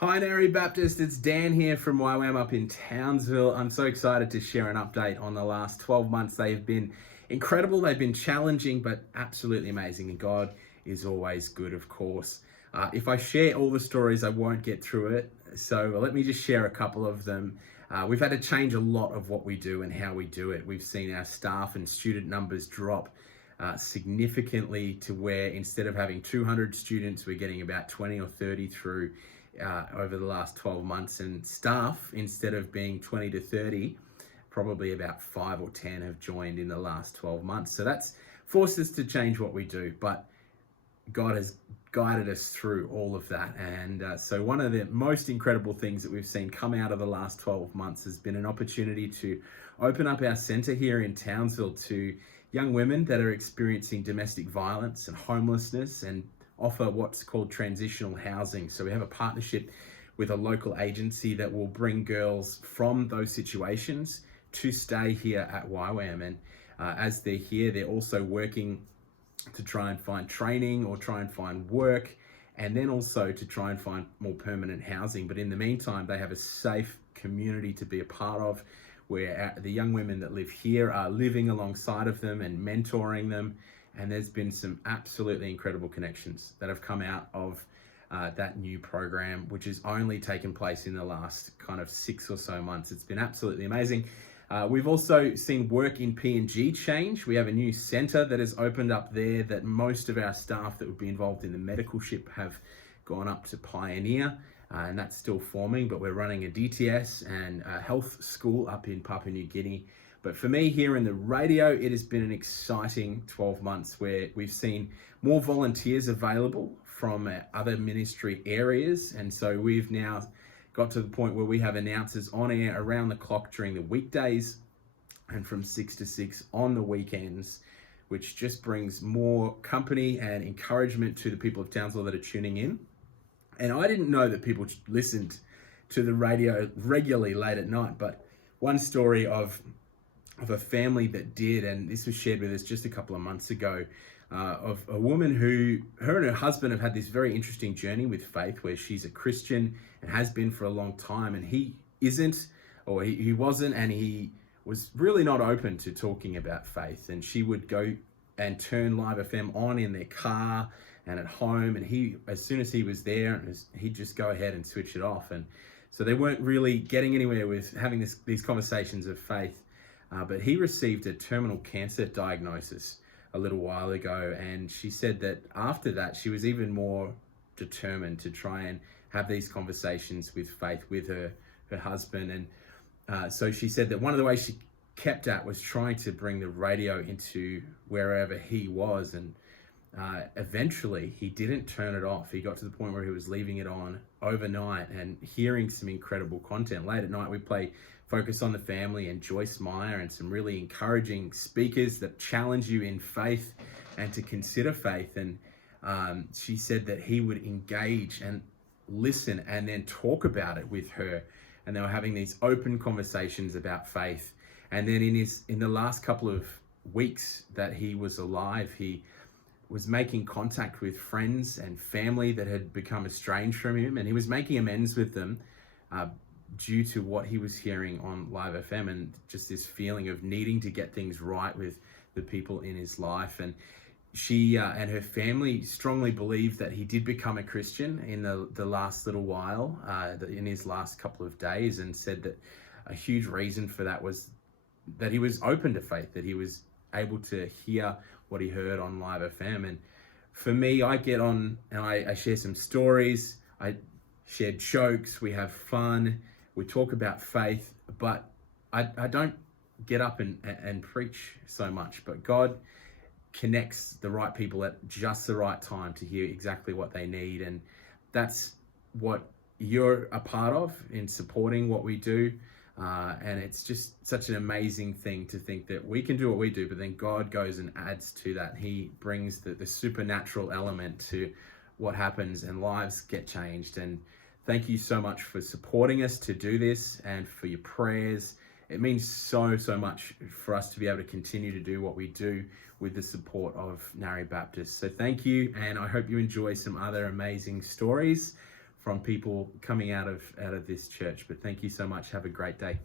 Hi, Nary Baptist. It's Dan here from YWAM up in Townsville. I'm so excited to share an update on the last 12 months. They've been incredible, they've been challenging, but absolutely amazing. And God is always good, of course. If I share all the stories, I won't get through it. So let me just share a couple of them. We've had to change a lot of what we do and how we do it. We've seen our staff and student numbers drop significantly to where instead of having 200 students, we're getting about 20 or 30 through over the last 12 months, and staff, instead of being 20 to 30, probably about 5 or 10 have joined in the last 12 months. So that's forced us to change what we do, but God has guided us through all of that. And so one of the most incredible things that we've seen come out of the last 12 months has been an opportunity to open up our center here in Townsville to young women that are experiencing domestic violence and homelessness, and offer what's called transitional housing. So we have a partnership with a local agency that will bring girls from those situations to stay here at YWAM. And as they're here, they're also working to try and find training or try and find work, and then also to try and find more permanent housing. But in the meantime, they have a safe community to be a part of, where the young women that live here are living alongside of them and mentoring them. And there's been some absolutely incredible connections that have come out of that new program, which has only taken place in the last kind of 6 or so months. It's been absolutely amazing. We've also seen work in PNG change. We have a new centre that has opened up there that most of our staff that would be involved in the medical ship have gone up to Pioneer, and that's still forming, but we're running a DTS and a health school up in Papua New Guinea. But for me here in the radio, it has been an exciting 12 months where we've seen more volunteers available from other ministry areas. And so we've now got to the point where we have announcers on air around the clock during the weekdays and from 6 to 6 on the weekends, which just brings more company and encouragement to the people of Townsville that are tuning in. And I didn't know that people listened to the radio regularly late at night, but one story of a family that did, and this was shared with us just a couple of months ago, of a woman who, her and her husband have had this very interesting journey with faith, where she's a Christian and has been for a long time, and he isn't, or he wasn't, and he was really not open to talking about faith. And she would go and turn Live FM on in their car and at home, and he, as soon as he was there, he'd just go ahead and switch it off. And so they weren't really getting anywhere with having these conversations of faith. But he received a terminal cancer diagnosis a little while ago, and she said that after that, she was even more determined to try and have these conversations with faith with her husband. And so she said that one of the ways she kept at was trying to bring the radio into wherever he was. And eventually he didn't turn it off. He got to the point where he was leaving it on overnight and hearing some incredible content. Late at night, we play Focus on the Family and Joyce Meyer and some really encouraging speakers that challenge you in faith and to consider faith. And she said that he would engage and listen and then talk about it with her. And they were having these open conversations about faith. And then in the last couple of weeks that he was alive, he was making contact with friends and family that had become estranged from him, and he was making amends with them due to what he was hearing on Live FM, and just this feeling of needing to get things right with the people in his life. And she and her family strongly believe that he did become a Christian in the last little while, in his last couple of days, and said that a huge reason for that was that he was open to faith, that he was able to hear what he heard on Live FM. And for me, I get on and I share some stories, I share jokes, we have fun, we talk about faith, but I don't get up and preach so much. But God connects the right people at just the right time to hear exactly what they need. And that's what you're a part of in supporting what we do. And it's just such an amazing thing to think that we can do what we do, but then God goes and adds to that. He brings the supernatural element to what happens, and lives get changed. And thank you so much for supporting us to do this and for your prayers. It means so much for us to be able to continue to do what we do with the support of Nari Baptist. So thank you, and I hope you enjoy some other amazing stories from people coming out of this church. But thank you so much. Have a great day.